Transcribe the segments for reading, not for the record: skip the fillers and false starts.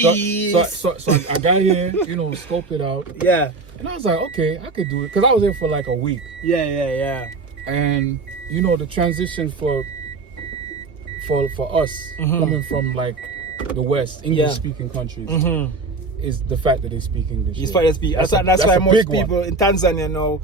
So I got here, scoped it out. Yeah. And I was like, okay, I could do it. Because I was there for like a week. Yeah. And, the transition for us coming from like the West, English-speaking countries, is the fact that they speak English. That's why most people in Tanzania now,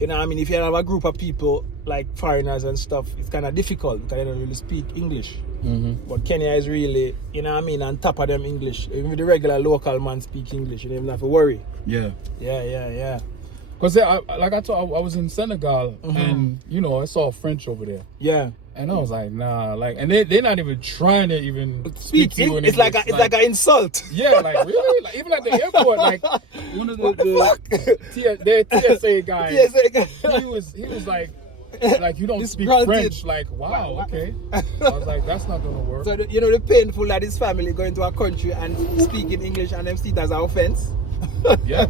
if you have a group of people like foreigners and stuff, it's kind of difficult because they don't really speak English. But Kenya is really, on top of them English. Even the regular local man speak English, you don't even have to worry. Yeah. Because like I told, I was in Senegal and, I saw French over there. Yeah. And I was like, nah, and they're not even trying to even speak to you in English. It's like an insult. Yeah, like really? Like even at the airport, like one of their TSA guys, he was like you don't speak French. Like, wow, okay. I was like, that's not gonna work. So the painful that his family going to a country and speaking English and them see it as an offense. Yeah.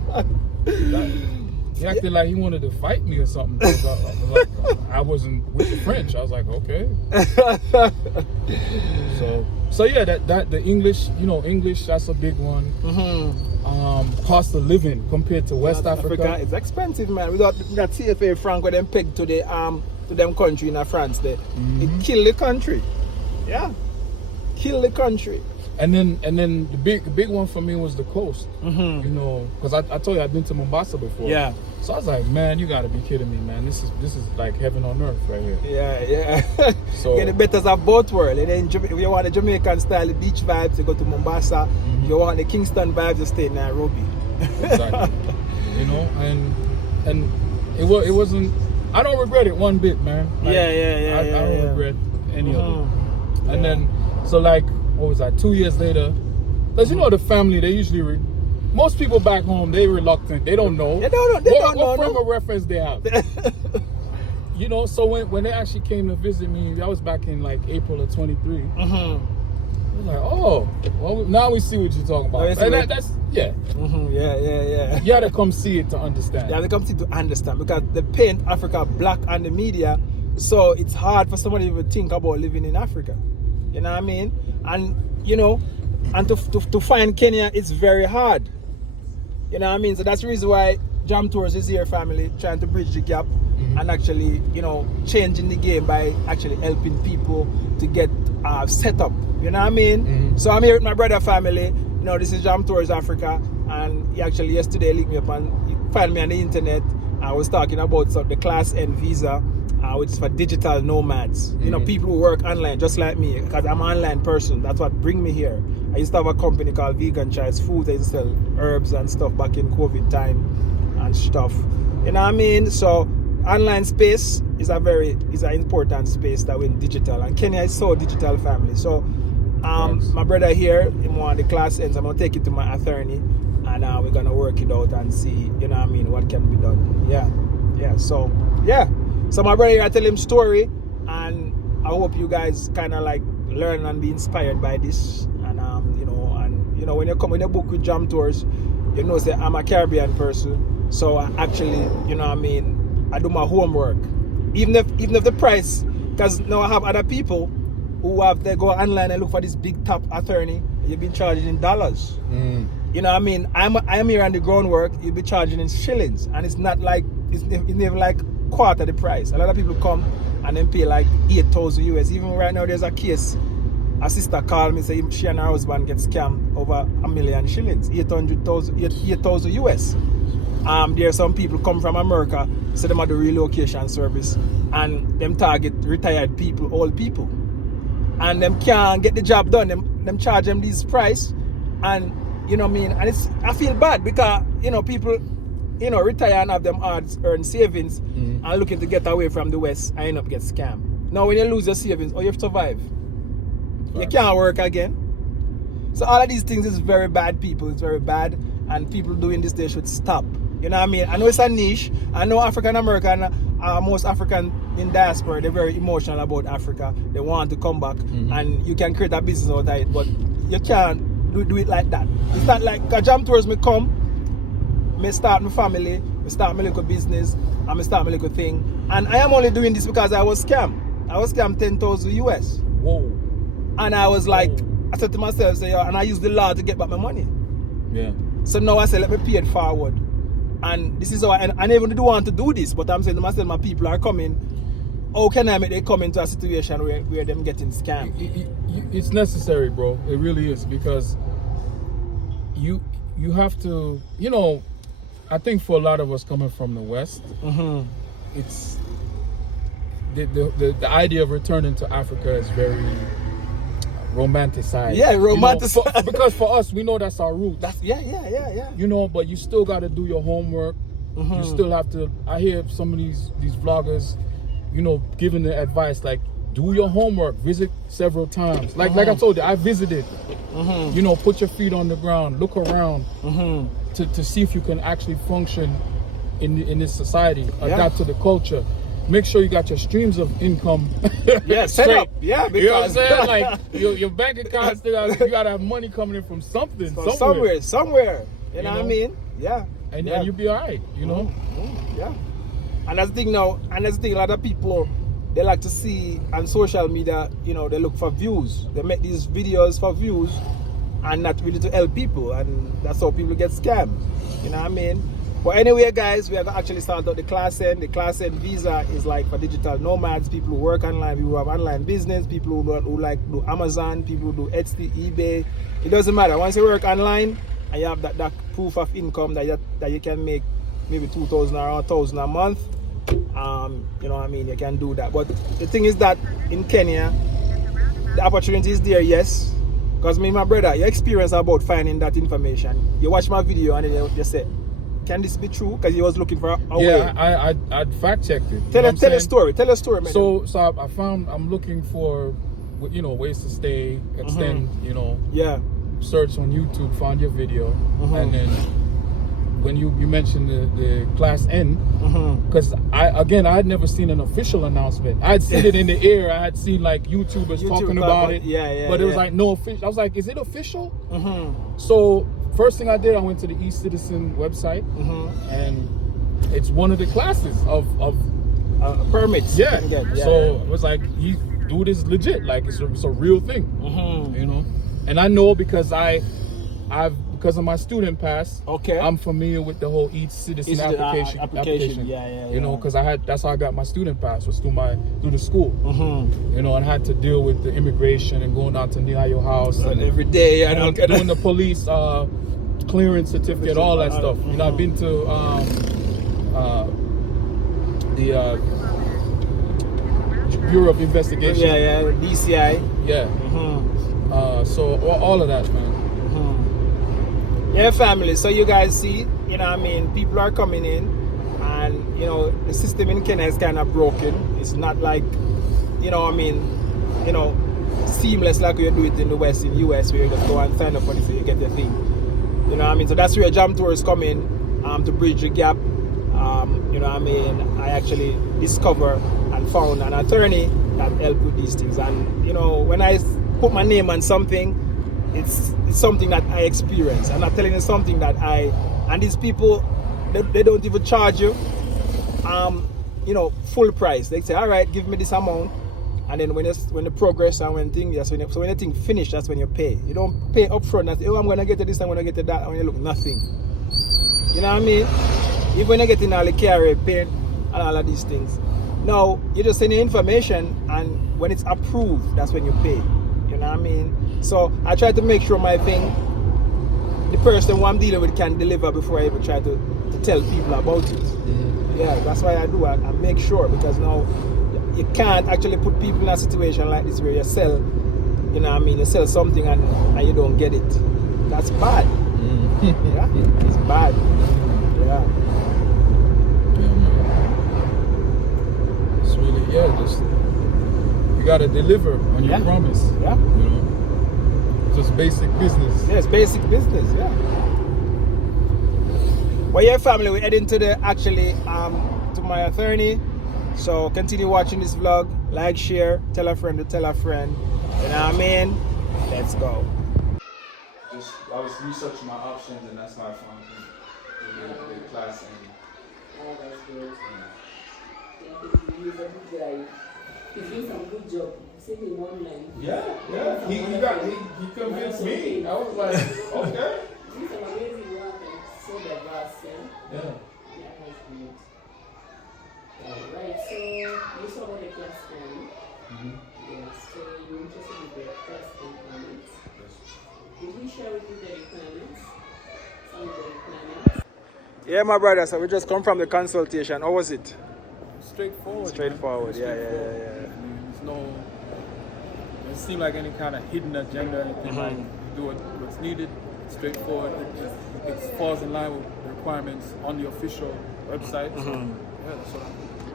He acted like he wanted to fight me or something. I wasn't with the French. I was like, okay. So yeah, that the English, English, that's a big one. Cost of living compared to West Africa. It's expensive, man. Without that CFA franc when them pegged to them country in France there. It killed the country. Yeah. Kill the country. And then the big one for me was the coast. Because I told you I've been to Mombasa before. Yeah. So I was like, man, you gotta be kidding me, man. This is like heaven on earth right here. Yeah. So get the betters of both worlds. And then if you want the Jamaican style, the beach vibes, you go to Mombasa. If you want the Kingston vibes, you stay in Nairobi. Exactly. And it wasn't. I don't regret it one bit, man. Like, I don't regret any of it. And then what was that? 2 years later, because the family, they usually most people back home, they reluctant. They don't know. What frame of reference they have. So when they actually came to visit me, that was back in like April of 23. I was like, oh, well, now we see what you're talking about. That's yeah. Yeah. You had to come see it to understand. You have to come see it to understand because they paint Africa black on the media, so it's hard for somebody to think about living in Africa. You know what I mean? And and to find Kenya, it's very hard. You know what I mean? So that's the reason why Jam Tours is here, family, trying to bridge the gap and actually, changing the game by actually helping people to get set up. You know what I mean? So I'm here with my brother family. This is Jam Tours Africa, and he actually yesterday linked me up and he found me on the internet. I was talking about the Class N visa, which is for digital nomads. People who work online just like me, because I'm an online person. That's what bring me here. I used to have a company called Vegan Choice Foods. I used to sell herbs and stuff back in COVID time and stuff. You know what I mean? So online space is an important space that we're in digital, and Kenya is so digital, family. So my brother here, he want the Class Ns. I'm gonna take it to my attorney, and we're gonna work it out and see, what can be done. Yeah. So my brother here, I tell him story, and I hope you guys kind of like learn and be inspired by this. And when you come in a book with Jam Tours, say I'm a Caribbean person, so I actually, I do my homework. Even if the price, because now I have other people who they go online and look for this big top attorney, you've been charging in dollars. You know what I mean? I'm here on the groundwork, you'll be charging in shillings, and it's not like it's never like quarter the price. A lot of people come and then pay like 8,000 US. Even right now there's a case. A sister called me, say she and her husband get scammed over 1 million shillings, 8,000 US. There are some people come from America, so them are the relocation service, and them target retired people, old people, and them can't get the job done. Them charge them this price, and and I feel bad because people retire and have them hard earned savings and looking to get away from the West and end up get scammed. Now when you lose your savings, you have to survive. You can't work again. So all of these things is very bad, people. It's very bad, and people doing this, they should stop. You know what I mean? I know it's a niche. I know African American, most African in diaspora, they're very emotional about Africa. They want to come back, and you can create a business out of it, but you can't do it like that. It's not like Jam Tours me come, me start my family, me start my little business, and me start my little thing. And I am only doing this because I was scammed. I was scammed 10,000 US. Whoa. And I was like, I said to myself, say, and I use the law to get back my money. Yeah. So now I say, let me pay it forward. And this is how I even do want to do this, but I'm saying to myself, my people are coming. How can I make them come into a situation where them getting scammed? It's necessary, bro. It really is, because you have to, you know, I think for a lot of us coming from the West, it's the idea of returning to Africa is very romanticized. Yeah, romanticized. You know, because for us, we know that's our roots. That's yeah. You know, but you still got to do your homework. You still have to. I hear some of these vloggers, you know, giving the advice like, do your homework, visit several times. Like I told you, I visited. You know, put your feet on the ground, look around to see if you can actually function in this society, adapt to the culture. Make sure you got your streams of income. Yeah, set up. Yeah, because you know what I'm saying? Like your bank account still you gotta have money coming in from something. Somewhere. You know what I mean? Yeah. And you'll be alright, you know? Yeah. And that's the thing now, a lot of people, they like to see on social media, you know, they look for views. They make these videos for views and not really to help people, and that's how people get scammed. You know what I mean? But anyway, guys, we are going to actually start out the Class N. The Class N visa is like for digital nomads, people who work online, people who have online business, people who like do Amazon, people who do Etsy, eBay. It doesn't matter. Once you work online and you have that proof of income that you can make maybe 2,000 or 1,000 a month, you know what I mean, you can do that. But the thing is that in Kenya, the opportunity is there, yes. Because me and my brother, your experience about finding that information, you watch my video and then you say, can this be true? Because he was looking for a way. Yeah, I fact checked it. Tell a story, man. So I found, I'm looking for, you know, ways to stay, extend, you know. Yeah. Search on YouTube, found your video, and then when you mentioned the Class N, because I had never seen an official announcement. I'd seen it in the air. I had seen like YouTubers talking about it. But it was like no official. I was like, is it official? So first thing I did, I went to the East Citizen website, and it's one of the classes of permits. Yeah. So it was like, you do this legit, like it's a real thing, you know. And I know because because of my student pass, I'm familiar with the whole East Citizen application. You know, because that's how I got my student pass, was through the school. You know, and I had to deal with the immigration and going out to near your house and every day. Doing the police clearance certificate, all that stuff. You know, I've been to the Bureau of Investigation. DCI. So all of that, man. Yeah, family. So you guys see, you know what I mean, people are coming in, and you know, the system in Kenya is kind of broken. It's not like, you know what I mean, you know, seamless like you do it in the West, in the US, where you just go and sign up for this and you get your thing. You know what I mean? So that's where Dreamport is coming to bridge the gap. You know what I mean? I actually discovered and found an attorney that helped with these things. And you know, when I put my name on something, it's something that I experience. I'm not telling you something that and these people, they don't even charge you, you know, full price. They say, all right, give me this amount. And then when the progress and when the thing finish, that's when you pay. You don't pay up front and say, oh, I'm going to get to this, I'm going to get to that, and when you look, nothing. You know what I mean? Even when you get in all the carrier, paint, and all of these things. No, you just send your information, and when it's approved, that's when you pay. You know what I mean? So I try to make sure my thing, the person who I'm dealing with can deliver before I even try to tell people about it. Yeah, that's why I do. I make sure, because now you can't actually put people in a situation like this where you sell, you know what I mean, you sell something and you don't get it. That's bad. Yeah, it's bad. Yeah. It's really, just you gotta deliver on your promise. Yeah. You know, just basic business. Yes, basic business. Yeah. Well, yeah, family, we're heading to to my attorney. So continue watching this vlog, like, share, tell a friend to tell a friend. You know what I mean? Let's go. I was researching my options, and that's how I found the class. Oh, that's good. Yeah, he's a good guy. He's doing some good job. seen him online. Yeah. He convinced me. I was like, okay. He's an amazing work and so diverse, Yeah. Yeah, that's great. Right, so you saw about the class time. Yeah, so you're interested in breakfast components. Did he share with you the requirements? Some of the requirements? Yeah, my brother. So we just come from the consultation. How was it? Straightforward. Straightforward. Man. Yeah. There's no. It seemed like any kind of hidden agenda, anything like you do what's needed. Straightforward. It falls in line with the requirements on the official website. So, yeah, that's what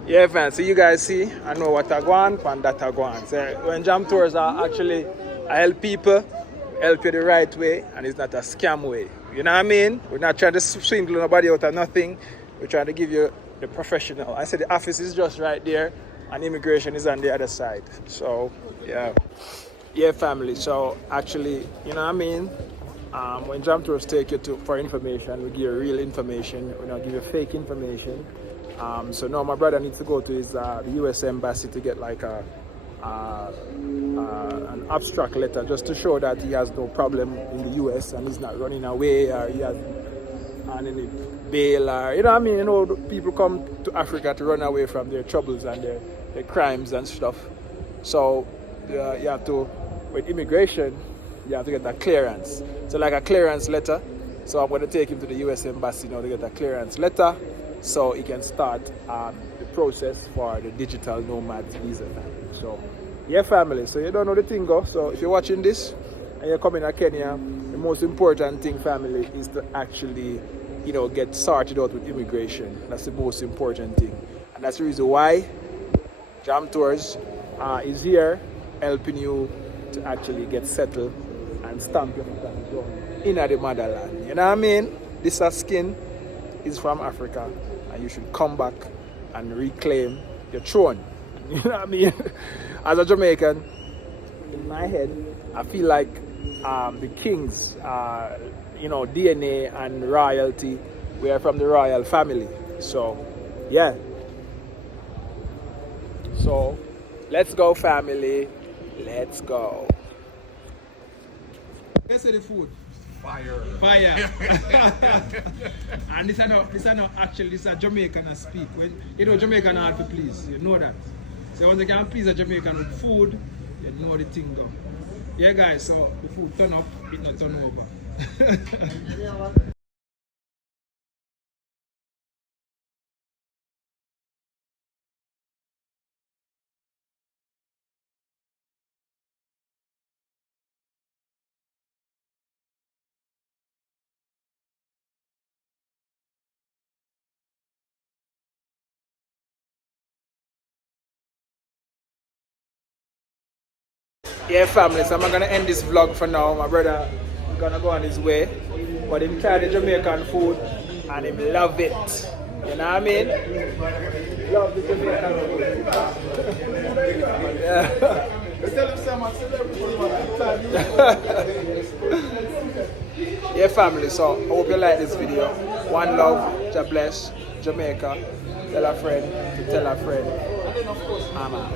Yeah, fam. So you guys see, I know what I want and that I want. So when jam tours are actually, I help people, help you the right way, and it's not a scam way. You know what I mean? We're not trying to swindle nobody out of nothing. We're trying to give you the professional. I said the office is just right there, and immigration is on the other side. So yeah, family. So actually, you know what I mean? When jam tours take you for information, we give you real information. We don't give you fake information. So now my brother needs to go to his the U.S. embassy to get like an abstract letter just to show that he has no problem in the U.S. and he's not running away or he has on any bail or, you know what I mean? You know, people come to Africa to run away from their troubles and their crimes and stuff. So you have to, with immigration, you have to get a clearance. So like a clearance letter. So I'm going to take him to the U.S. embassy now to get a clearance letter, so he can start the process for the digital nomad visa. So, yeah, family. So you don't know the thing, go. So if you're watching this and you're coming to Kenya, the most important thing, family, is to actually, you know, get sorted out with immigration. That's the most important thing, and that's the reason why Jam Tours is here, helping you to actually get settled and stamp your foot on the ground in the motherland. You know what I mean? This skin is from Africa, and you should come back and reclaim your throne. You know what I mean? As a Jamaican, in my head, I feel like the kings, you know, DNA and royalty, we are from the royal family. So, yeah. So, let's go, family. Let's go. Let's say the food. Fire. And this is not actually, this is a Jamaican that speak. When you know Jamaican hard to please, you know that. So once you can please a Jamaican with food, you know the thing though. Yeah guys, so the food turn up, it not turn over. Yeah, family, so I'm gonna end this vlog for now. My brother is gonna go on his way, but he tried the Jamaican food and he love it. You know what I mean? Love the Jamaican food. Yeah. Yeah, family, so I hope you like this video. One love, God bless, Jamaica. Tell a friend to tell a friend. I'm out.